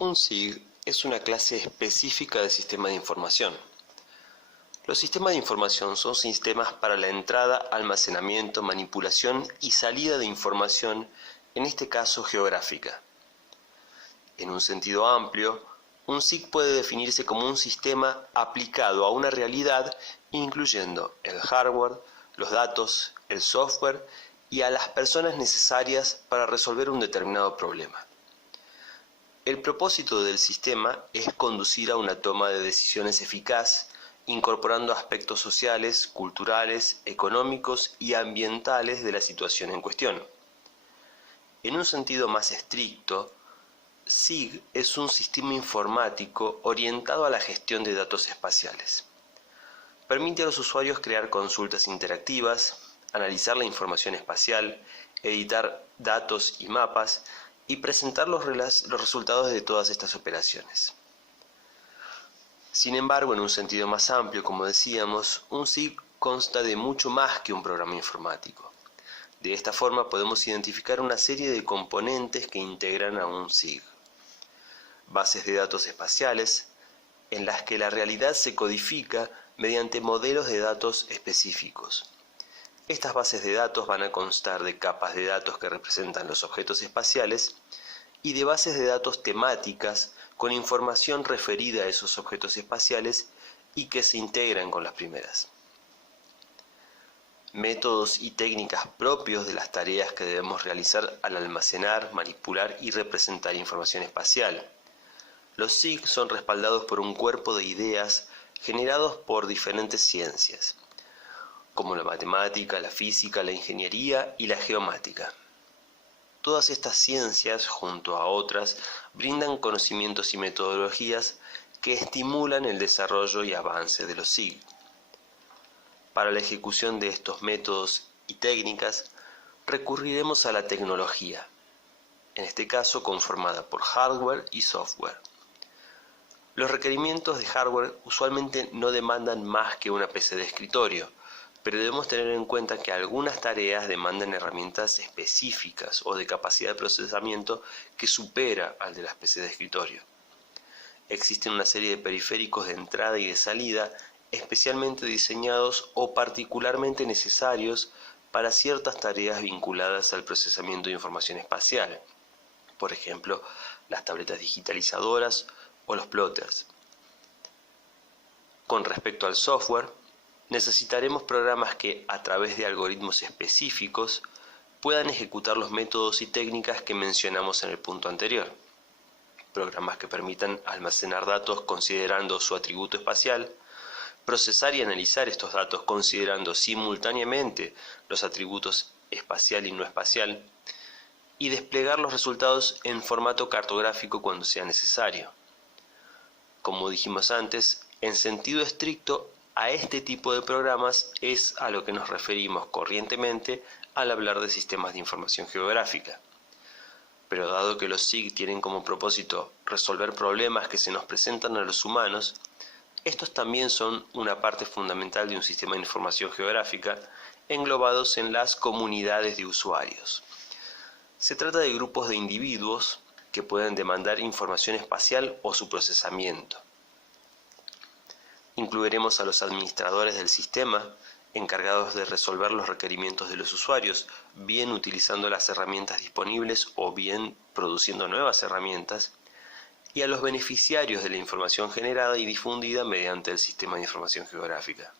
Un SIG es una clase específica de sistema de información. Los sistemas de información son sistemas para la entrada, almacenamiento, manipulación y salida de información, en este caso geográfica. En un sentido amplio, un SIG puede definirse como un sistema aplicado a una realidad, incluyendo el hardware, los datos, el software y a las personas necesarias para resolver un determinado problema. El propósito del sistema es conducir a una toma de decisiones eficaz, incorporando aspectos sociales, culturales, económicos y ambientales de la situación en cuestión. En un sentido más estricto, SIG es un sistema informático orientado a la gestión de datos espaciales. Permite a los usuarios crear consultas interactivas, analizar la información espacial, editar datos y mapas y presentar los resultados de todas estas operaciones. Sin embargo, en un sentido más amplio, como decíamos, un SIG consta de mucho más que un programa informático. De esta forma podemos identificar una serie de componentes que integran a un SIG. Bases de datos espaciales, en las que la realidad se codifica mediante modelos de datos específicos. Estas bases de datos van a constar de capas de datos que representan los objetos espaciales y de bases de datos temáticas con información referida a esos objetos espaciales y que se integran con las primeras. Métodos y técnicas propios de las tareas que debemos realizar al almacenar, manipular y representar información espacial. Los SIG son respaldados por un cuerpo de ideas generados por diferentes ciencias, como la matemática, la física, la ingeniería y la geomática. Todas estas ciencias, junto a otras, brindan conocimientos y metodologías que estimulan el desarrollo y avance de los SIG. Para la ejecución de estos métodos y técnicas, recurriremos a la tecnología, en este caso conformada por hardware y software. Los requerimientos de hardware usualmente no demandan más que una PC de escritorio, pero debemos tener en cuenta que algunas tareas demandan herramientas específicas o de capacidad de procesamiento que supera al de las PC de escritorio. Existen una serie de periféricos de entrada y de salida especialmente diseñados o particularmente necesarios para ciertas tareas vinculadas al procesamiento de información espacial, por ejemplo, las tabletas digitalizadoras o los plotters. Con respecto al software, necesitaremos programas que, a través de algoritmos específicos, puedan ejecutar los métodos y técnicas que mencionamos en el punto anterior. Programas que permitan almacenar datos considerando su atributo espacial, procesar y analizar estos datos considerando simultáneamente los atributos espacial y no espacial, y desplegar los resultados en formato cartográfico cuando sea necesario. Como dijimos antes, en sentido estricto, a este tipo de programas es a lo que nos referimos corrientemente al hablar de sistemas de información geográfica. Pero dado que los SIG tienen como propósito resolver problemas que se nos presentan a los humanos, estos también son una parte fundamental de un sistema de información geográfica englobados en las comunidades de usuarios. Se trata de grupos de individuos que pueden demandar información espacial o su procesamiento. Incluiremos a los administradores del sistema, encargados de resolver los requerimientos de los usuarios, bien utilizando las herramientas disponibles o bien produciendo nuevas herramientas, y a los beneficiarios de la información generada y difundida mediante el sistema de información geográfica.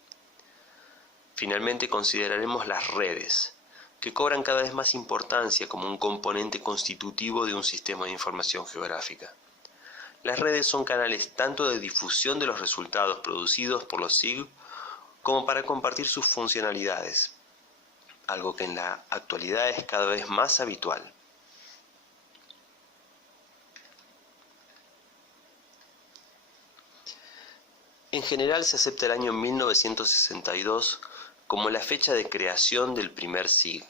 Finalmente consideraremos las redes, que cobran cada vez más importancia como un componente constitutivo de un sistema de información geográfica. Las redes son canales tanto de difusión de los resultados producidos por los SIG como para compartir sus funcionalidades, algo que en la actualidad es cada vez más habitual. En general se acepta el año 1962 como la fecha de creación del primer SIG.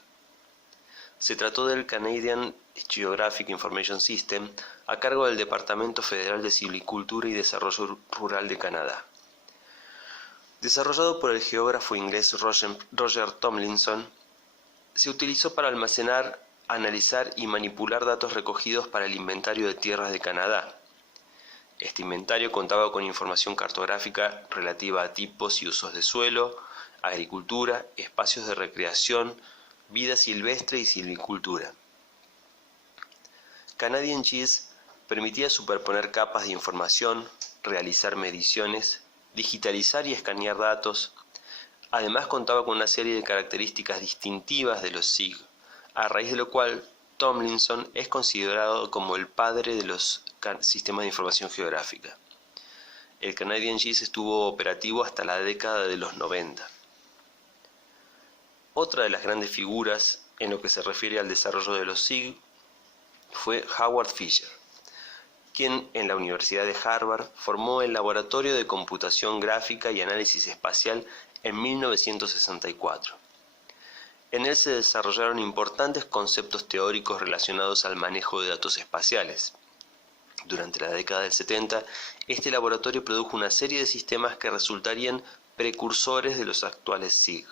Se trató del Canadian Geographic Information System a cargo del Departamento Federal de Silvicultura y Desarrollo Rural de Canadá. Desarrollado por el geógrafo inglés Roger Tomlinson, se utilizó para almacenar, analizar y manipular datos recogidos para el inventario de tierras de Canadá, Este inventario contaba con información cartográfica relativa a tipos y usos de suelo, agricultura, espacios de recreación, vida silvestre y silvicultura. Canadian GIS permitía superponer capas de información, realizar mediciones, digitalizar y escanear datos. Además contaba con una serie de características distintivas de los SIG, a raíz de lo cual Tomlinson es considerado como el padre de los sistemas de información geográfica. El Canadian GIS estuvo operativo hasta la década de los 90. Otra de las grandes figuras en lo que se refiere al desarrollo de los SIG fue Howard Fisher, quien en la Universidad de Harvard formó el Laboratorio de Computación Gráfica y Análisis Espacial en 1964. En él se desarrollaron importantes conceptos teóricos relacionados al manejo de datos espaciales. Durante la década del 70, este laboratorio produjo una serie de sistemas que resultarían precursores de los actuales SIG.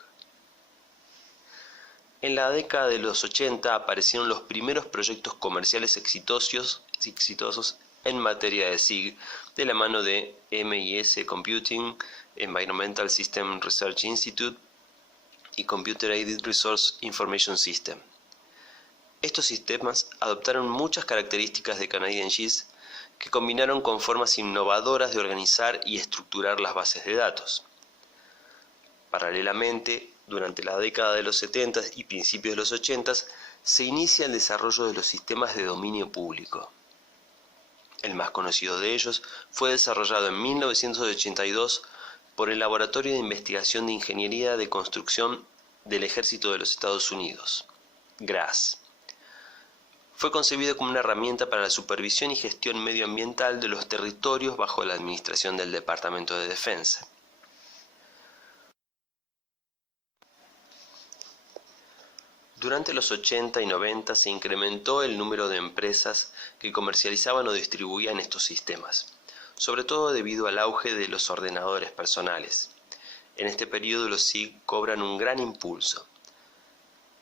En la década de los 80 aparecieron los primeros proyectos comerciales exitosos en materia de SIG, de la mano de MIS Computing, Environmental System Research Institute y Computer Aided Resource Information System. Estos sistemas adoptaron muchas características de Canadian GIS que combinaron con formas innovadoras de organizar y estructurar las bases de datos. Paralelamente, durante la década de los 70 y principios de los 80 se inicia el desarrollo de los sistemas de dominio público. El más conocido de ellos fue desarrollado en 1982 por el Laboratorio de Investigación de Ingeniería de Construcción del Ejército de los Estados Unidos, GRAS. Fue concebido como una herramienta para la supervisión y gestión medioambiental de los territorios bajo la administración del Departamento de Defensa. Durante los 80 y 90 se incrementó el número de empresas que comercializaban o distribuían estos sistemas, sobre todo debido al auge de los ordenadores personales. En este periodo los SIG cobran un gran impulso.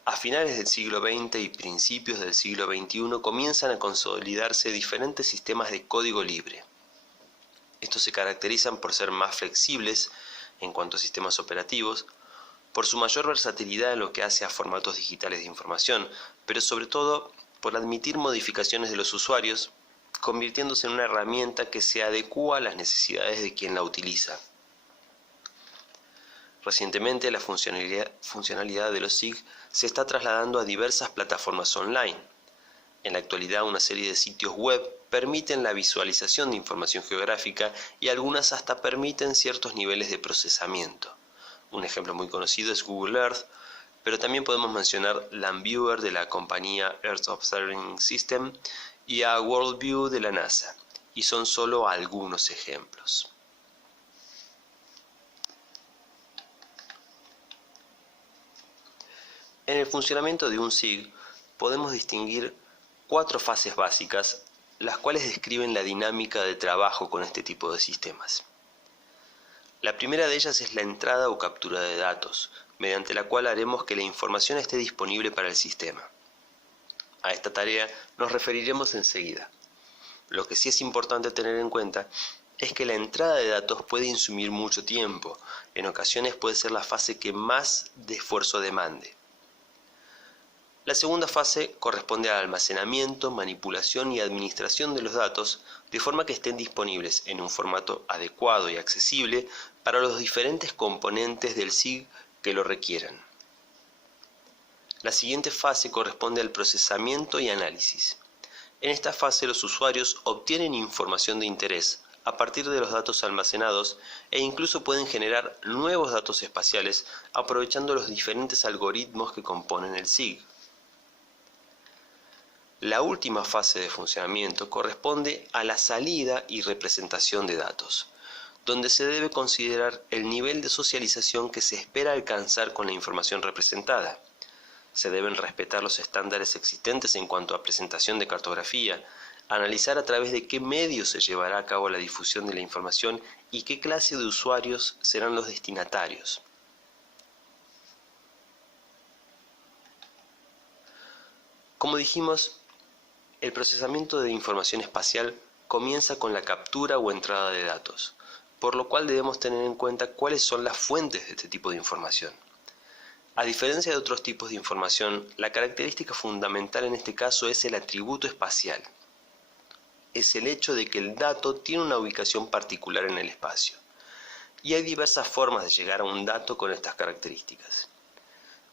A finales del siglo XX y principios del siglo XXI comienzan a consolidarse diferentes sistemas de código libre. Estos se caracterizan por ser más flexibles en cuanto a sistemas operativos, por su mayor versatilidad en lo que hace a formatos digitales de información, pero sobre todo por admitir modificaciones de los usuarios, convirtiéndose en una herramienta que se adecúa a las necesidades de quien la utiliza. Recientemente la funcionalidad de los SIG se está trasladando a diversas plataformas online. En la actualidad una serie de sitios web permiten la visualización de información geográfica y algunas hasta permiten ciertos niveles de procesamiento. Un ejemplo muy conocido es Google Earth, pero también podemos mencionar Landviewer de la compañía Earth Observing System y a Worldview de la NASA, y son solo algunos ejemplos. En el funcionamiento de un SIG podemos distinguir 4 fases básicas, las cuales describen la dinámica de trabajo con este tipo de sistemas. La primera de ellas es la entrada o captura de datos, mediante la cual haremos que la información esté disponible para el sistema. A esta tarea nos referiremos enseguida. Lo que sí es importante tener en cuenta es que la entrada de datos puede insumir mucho tiempo, en ocasiones puede ser la fase que más de esfuerzo demande. La segunda fase corresponde al almacenamiento, manipulación y administración de los datos de forma que estén disponibles en un formato adecuado y accesible para los diferentes componentes del SIG que lo requieran. La siguiente fase corresponde al procesamiento y análisis. En esta fase los usuarios obtienen información de interés a partir de los datos almacenados e incluso pueden generar nuevos datos espaciales aprovechando los diferentes algoritmos que componen el SIG. La última fase de funcionamiento corresponde a la salida y representación de datos, donde se debe considerar el nivel de socialización que se espera alcanzar con la información representada. Se deben respetar los estándares existentes en cuanto a presentación de cartografía, analizar a través de qué medios se llevará a cabo la difusión de la información y qué clase de usuarios serán los destinatarios. Como dijimos, el procesamiento de información espacial comienza con la captura o entrada de datos, por lo cual debemos tener en cuenta cuáles son las fuentes de este tipo de información. A diferencia de otros tipos de información, la característica fundamental en este caso es el atributo espacial. Es el hecho de que el dato tiene una ubicación particular en el espacio. Y hay diversas formas de llegar a un dato con estas características.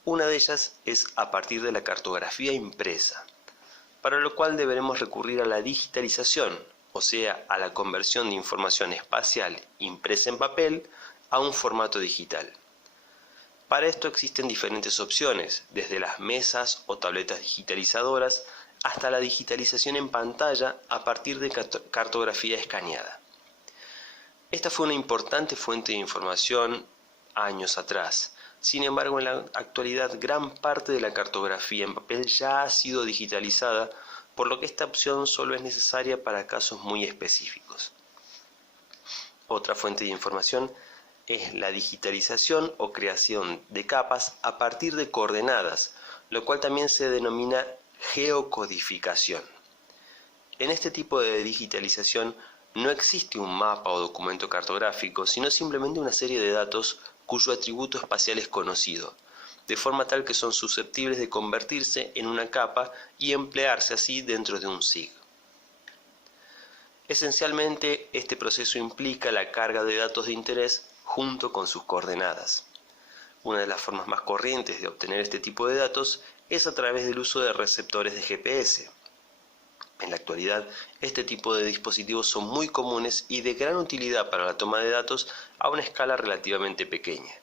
Una de ellas es a partir de la cartografía impresa, para lo cual deberemos recurrir a la digitalización, o sea, a la conversión de información espacial impresa en papel a un formato digital. Para esto existen diferentes opciones, desde las mesas o tabletas digitalizadoras hasta la digitalización en pantalla a partir de cartografía escaneada. Esta fue una importante fuente de información años atrás. Sin embargo, en la actualidad gran parte de la cartografía en papel ya ha sido digitalizada, por lo que esta opción solo es necesaria para casos muy específicos. Otra fuente de información es la digitalización o creación de capas a partir de coordenadas, lo cual también se denomina geocodificación. En este tipo de digitalización no existe un mapa o documento cartográfico, sino simplemente una serie de datos cuyo atributo espacial es conocido, de forma tal que son susceptibles de convertirse en una capa y emplearse así dentro de un SIG. Esencialmente, este proceso implica la carga de datos de interés junto con sus coordenadas. Una de las formas más corrientes de obtener este tipo de datos es a través del uso de receptores de GPS. En la actualidad, este tipo de dispositivos son muy comunes y de gran utilidad para la toma de datos a una escala relativamente pequeña.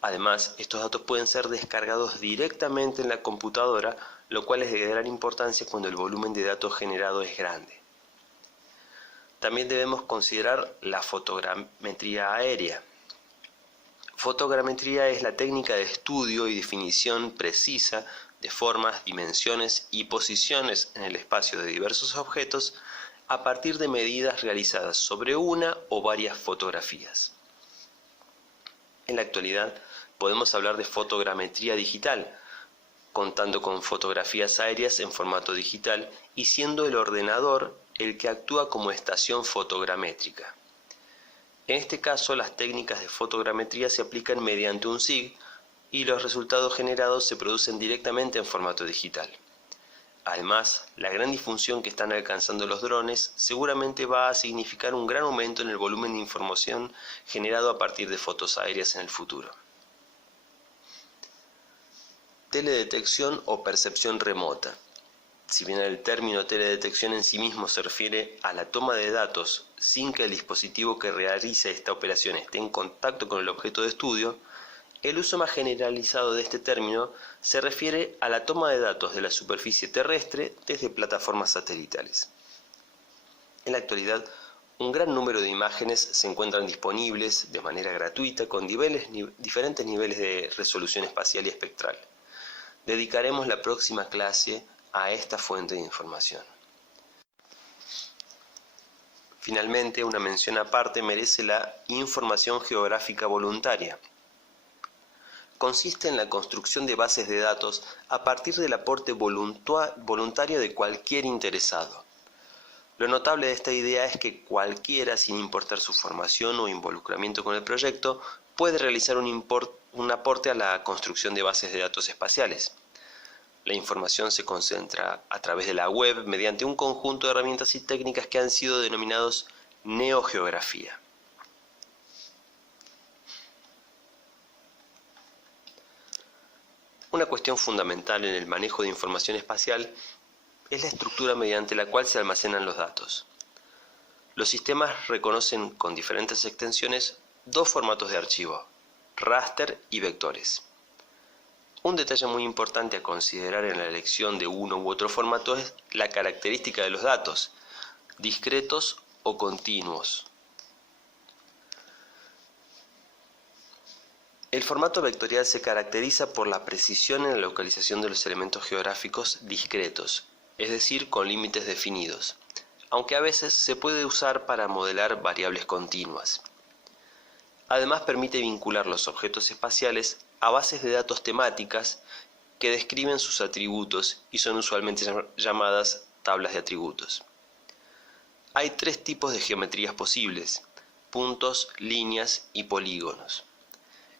Además, estos datos pueden ser descargados directamente en la computadora, lo cual es de gran importancia cuando el volumen de datos generado es grande. También debemos considerar la fotogrametría aérea. Fotogrametría es la técnica de estudio y definición precisa de formas, dimensiones y posiciones en el espacio de diversos objetos a partir de medidas realizadas sobre una o varias fotografías. En la actualidad podemos hablar de fotogrametría digital, contando con fotografías aéreas en formato digital y siendo el ordenador el que actúa como estación fotogramétrica. En este caso, las técnicas de fotogrametría se aplican mediante un SIG y los resultados generados se producen directamente en formato digital. Además, la gran difusión que están alcanzando los drones seguramente va a significar un gran aumento en el volumen de información generado a partir de fotos aéreas en el futuro. Teledetección o percepción remota. Si bien el término teledetección en sí mismo se refiere a la toma de datos sin que el dispositivo que realice esta operación esté en contacto con el objeto de estudio, el uso más generalizado de este término se refiere a la toma de datos de la superficie terrestre desde plataformas satelitales. En la actualidad, un gran número de imágenes se encuentran disponibles de manera gratuita con diferentes niveles de resolución espacial y espectral. Dedicaremos la próxima clase a esta fuente de información. Finalmente, una mención aparte merece la información geográfica voluntaria. Consiste en la construcción de bases de datos a partir del aporte voluntario de cualquier interesado. Lo notable de esta idea es que cualquiera, sin importar su formación o involucramiento con el proyecto, puede realizar un aporte a la construcción de bases de datos espaciales. La información se concentra a través de la web mediante un conjunto de herramientas y técnicas que han sido denominados neogeografía. Una cuestión fundamental en el manejo de información espacial es la estructura mediante la cual se almacenan los datos. Los sistemas reconocen con diferentes extensiones dos formatos de archivo, raster y vectores. Un detalle muy importante a considerar en la elección de uno u otro formato es la característica de los datos, discretos o continuos. El formato vectorial se caracteriza por la precisión en la localización de los elementos geográficos discretos, es decir, con límites definidos, aunque a veces se puede usar para modelar variables continuas. Además, permite vincular los objetos espaciales a bases de datos temáticas que describen sus atributos y son usualmente llamadas tablas de atributos. Hay tres tipos de geometrías posibles: puntos, líneas y polígonos.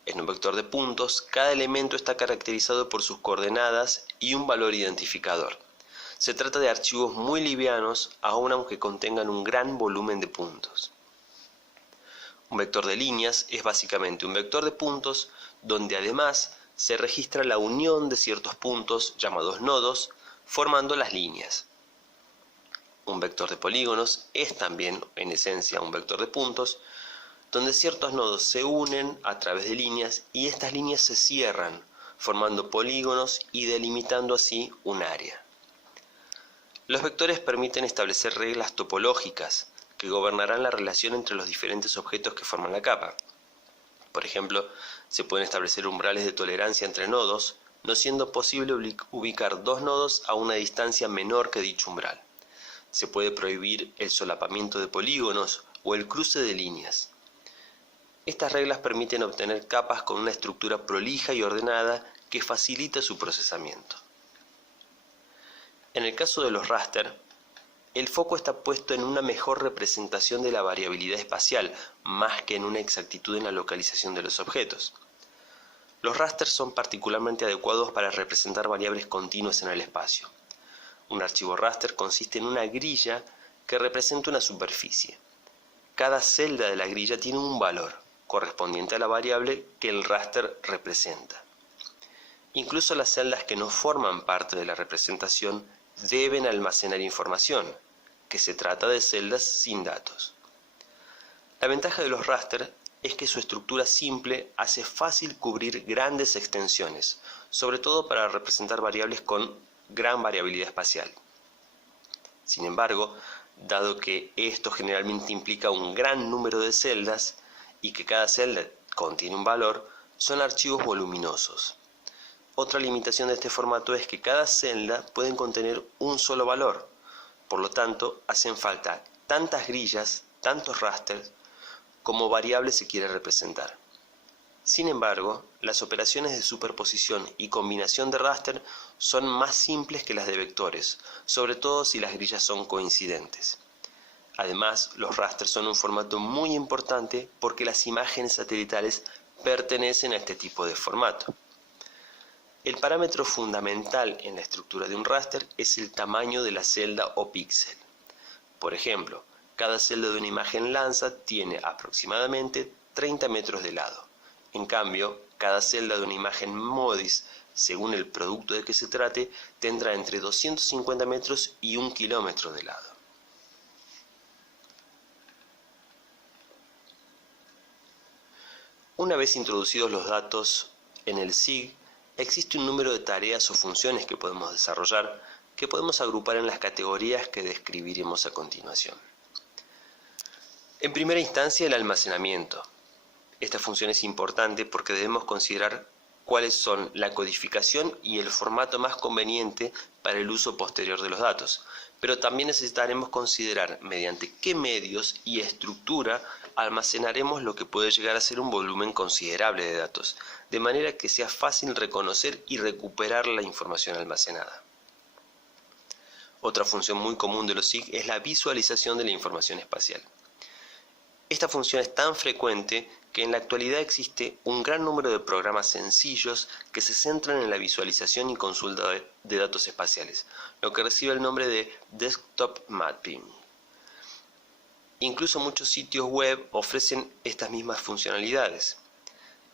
En un vector de puntos, cada elemento está caracterizado por sus coordenadas y un valor identificador. Se trata de archivos muy livianos, aun aunque contengan un gran volumen de puntos. Un vector de líneas es básicamente un vector de puntos donde además se registra la unión de ciertos puntos llamados nodos, formando las líneas. Un vector de polígonos es también en esencia un vector de puntos, donde ciertos nodos se unen a través de líneas y estas líneas se cierran, formando polígonos y delimitando así un área. Los vectores permiten establecer reglas topológicas que gobernarán la relación entre los diferentes objetos que forman la capa. Por ejemplo, se pueden establecer umbrales de tolerancia entre nodos, no siendo posible ubicar dos nodos a una distancia menor que dicho umbral. Se puede prohibir el solapamiento de polígonos o el cruce de líneas. Estas reglas permiten obtener capas con una estructura prolija y ordenada que facilita su procesamiento. En el caso de los raster, el foco está puesto en una mejor representación de la variabilidad espacial, más que en una exactitud en la localización de los objetos. Los rasters son particularmente adecuados para representar variables continuas en el espacio. Un archivo raster consiste en una grilla que representa una superficie. Cada celda de la grilla tiene un valor, correspondiente a la variable que el raster representa. Incluso las celdas que no forman parte de la representación deben almacenar información, que se trata de celdas sin datos. La ventaja de los raster es que su estructura simple hace fácil cubrir grandes extensiones, sobre todo para representar variables con gran variabilidad espacial. Sin embargo, dado que esto generalmente implica un gran número de celdas y que cada celda contiene un valor, son archivos voluminosos. Otra limitación de este formato es que cada celda puede contener un solo valor, por lo tanto hacen falta tantas grillas, tantos rasters, como variable se quiere representar. Sin embargo, las operaciones de superposición y combinación de raster son más simples que las de vectores, sobre todo si las grillas son coincidentes. Además, los rasters son un formato muy importante porque las imágenes satelitales pertenecen a este tipo de formato. El parámetro fundamental en la estructura de un raster es el tamaño de la celda o píxel. Por ejemplo, cada celda de una imagen Landsat tiene aproximadamente 30 metros de lado. En cambio, cada celda de una imagen MODIS, según el producto de que se trate, tendrá entre 250 metros y 1 kilómetro de lado. Una vez introducidos los datos en el SIG, existe un número de tareas o funciones que podemos desarrollar, que podemos agrupar en las categorías que describiremos a continuación. En primera instancia, el almacenamiento. Esta función es importante porque debemos considerar cuáles son la codificación y el formato más conveniente para el uso posterior de los datos, pero también necesitaremos considerar mediante qué medios y estructura almacenaremos lo que puede llegar a ser un volumen considerable de datos, de manera que sea fácil reconocer y recuperar la información almacenada. Otra función muy común de los SIG es la visualización de la información espacial. Esta función es tan frecuente que en la actualidad existe un gran número de programas sencillos que se centran en la visualización y consulta de datos espaciales, lo que recibe el nombre de Desktop Mapping. Incluso muchos sitios web ofrecen estas mismas funcionalidades.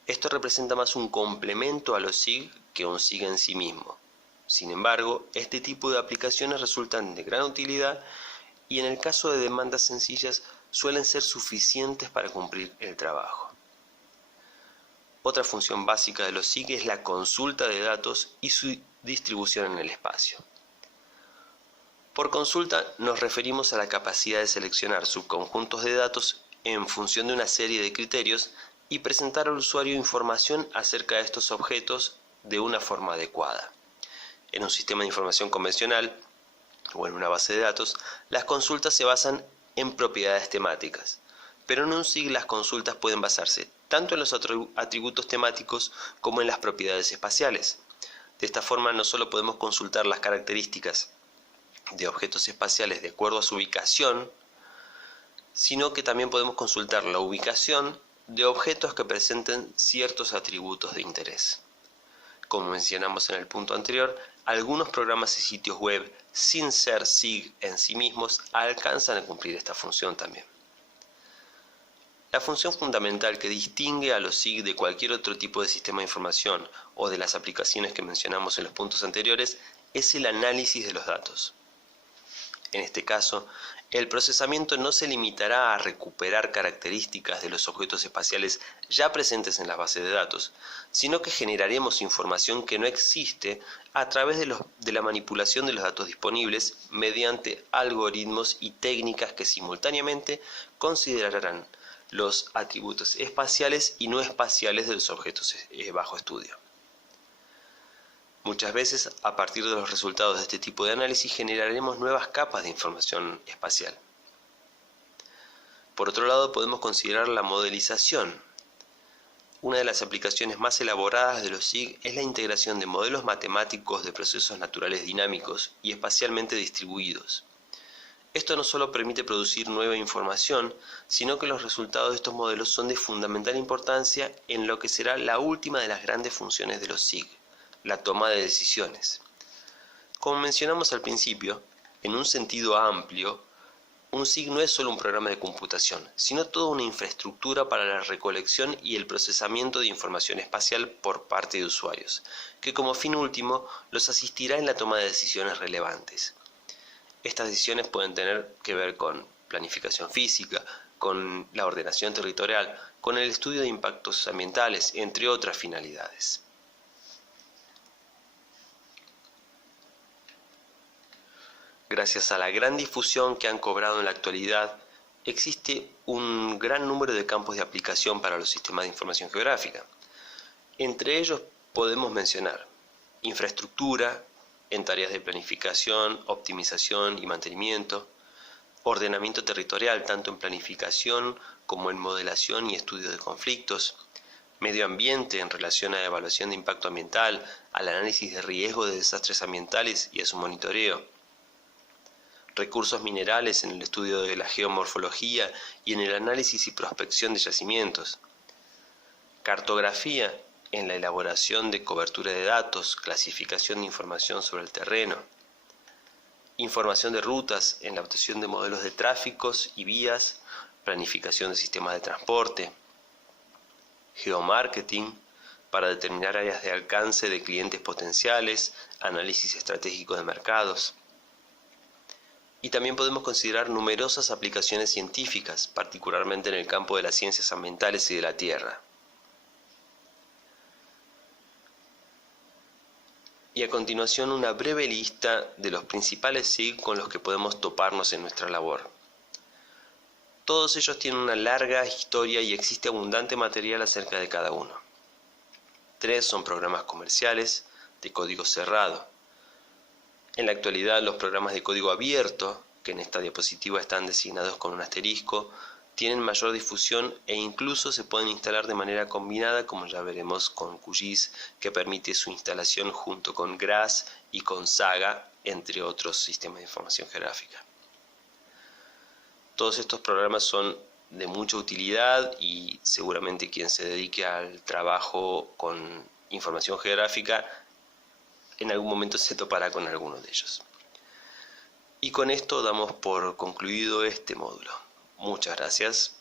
Esto representa más un complemento a los SIG que un SIG en sí mismo. Sin embargo, este tipo de aplicaciones resultan de gran utilidad y en el caso de demandas sencillas suelen ser suficientes para cumplir el trabajo. Otra función básica de los SIG es la consulta de datos y su distribución en el espacio. Por consulta nos referimos a la capacidad de seleccionar subconjuntos de datos en función de una serie de criterios y presentar al usuario información acerca de estos objetos de una forma adecuada. En un sistema de información convencional o en una base de datos, las consultas se basan en propiedades temáticas, pero en un SIG las consultas pueden basarse tanto en los atributos temáticos como en las propiedades espaciales. De esta forma no solo podemos consultar las características de objetos espaciales de acuerdo a su ubicación, sino que también podemos consultar la ubicación de objetos que presenten ciertos atributos de interés. Como mencionamos en el punto anterior, algunos programas y sitios web, sin ser SIG en sí mismos, alcanzan a cumplir esta función también. La función fundamental que distingue a los SIG de cualquier otro tipo de sistema de información o de las aplicaciones que mencionamos en los puntos anteriores es el análisis de los datos. En este caso, el procesamiento no se limitará a recuperar características de los objetos espaciales ya presentes en la base de datos, sino que generaremos información que no existe a través de la manipulación de los datos disponibles mediante algoritmos y técnicas que simultáneamente considerarán los atributos espaciales y no espaciales de los objetos bajo estudio. Muchas veces, a partir de los resultados de este tipo de análisis, generaremos nuevas capas de información espacial. Por otro lado, podemos considerar la modelización. Una de las aplicaciones más elaboradas de los SIG es la integración de modelos matemáticos de procesos naturales dinámicos y espacialmente distribuidos. Esto no solo permite producir nueva información, sino que los resultados de estos modelos son de fundamental importancia en lo que será la última de las grandes funciones de los SIG, la toma de decisiones. Como mencionamos al principio, en un sentido amplio, un SIG no es solo un programa de computación, sino toda una infraestructura para la recolección y el procesamiento de información espacial por parte de usuarios, que como fin último los asistirá en la toma de decisiones relevantes. Estas decisiones pueden tener que ver con planificación física, con la ordenación territorial, con el estudio de impactos ambientales, entre otras finalidades. Gracias a la gran difusión que han cobrado en la actualidad, existe un gran número de campos de aplicación para los sistemas de información geográfica. Entre ellos podemos mencionar infraestructura, en tareas de planificación, optimización y mantenimiento, ordenamiento territorial, tanto en planificación como en modelación y estudio de conflictos, medio ambiente en relación a la evaluación de impacto ambiental, al análisis de riesgo de desastres ambientales y a su monitoreo, recursos minerales en el estudio de la geomorfología y en el análisis y prospección de yacimientos, cartografía en la elaboración de cobertura de datos, clasificación de información sobre el terreno, información de rutas en la obtención de modelos de tráficos y vías, planificación de sistemas de transporte, geomarketing para determinar áreas de alcance de clientes potenciales, análisis estratégico de mercados. Y también podemos considerar numerosas aplicaciones científicas, particularmente en el campo de las ciencias ambientales y de la tierra. Y a continuación una breve lista de los principales SIG con los que podemos toparnos en nuestra labor. Todos ellos tienen una larga historia y existe abundante material acerca de cada uno. 3 son programas comerciales de código cerrado. En la actualidad los programas de código abierto, que en esta diapositiva están designados con un asterisco, tienen mayor difusión e incluso se pueden instalar de manera combinada, como ya veremos con QGIS, que permite su instalación junto con GRASS y con Saga, entre otros sistemas de información geográfica. Todos estos programas son de mucha utilidad y seguramente quien se dedique al trabajo con información geográfica en algún momento se topará con alguno de ellos. Y con esto damos por concluido este módulo. Muchas gracias.